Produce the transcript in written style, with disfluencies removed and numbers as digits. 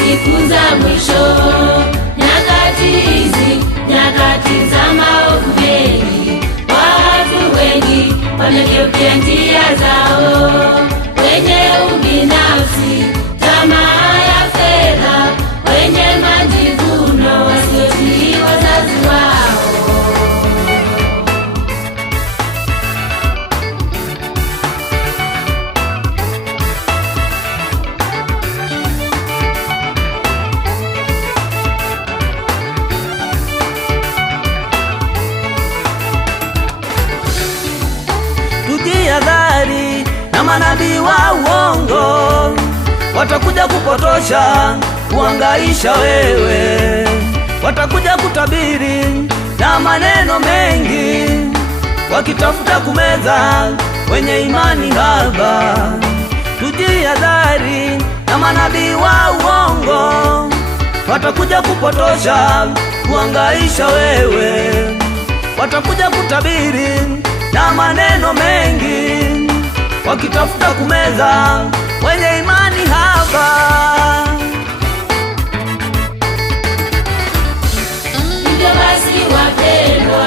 Siku za mwisho, nyakati hizi, nyakati za maovu mengi. Watu wengi wamegeukia njia zao, wenye ubinafsi, tamaa ya fedha, wenye majivuno, wasiotii wazazi wao. Tujihadhari na manabii wa uongo, watakuja kupotosha, kuhangaisha wewe. Watakuja kutabiri na maneno mengi, wakitafuta kumeza wenye imani haba. Tujihadhari na manabii wa uongo, watakuja kupotosha, kuhangaisha wewe. Watakuja kutabiri na maneno mengi, wakitafuta kumeza wenye imani haba. Hivyo basi wapendwa,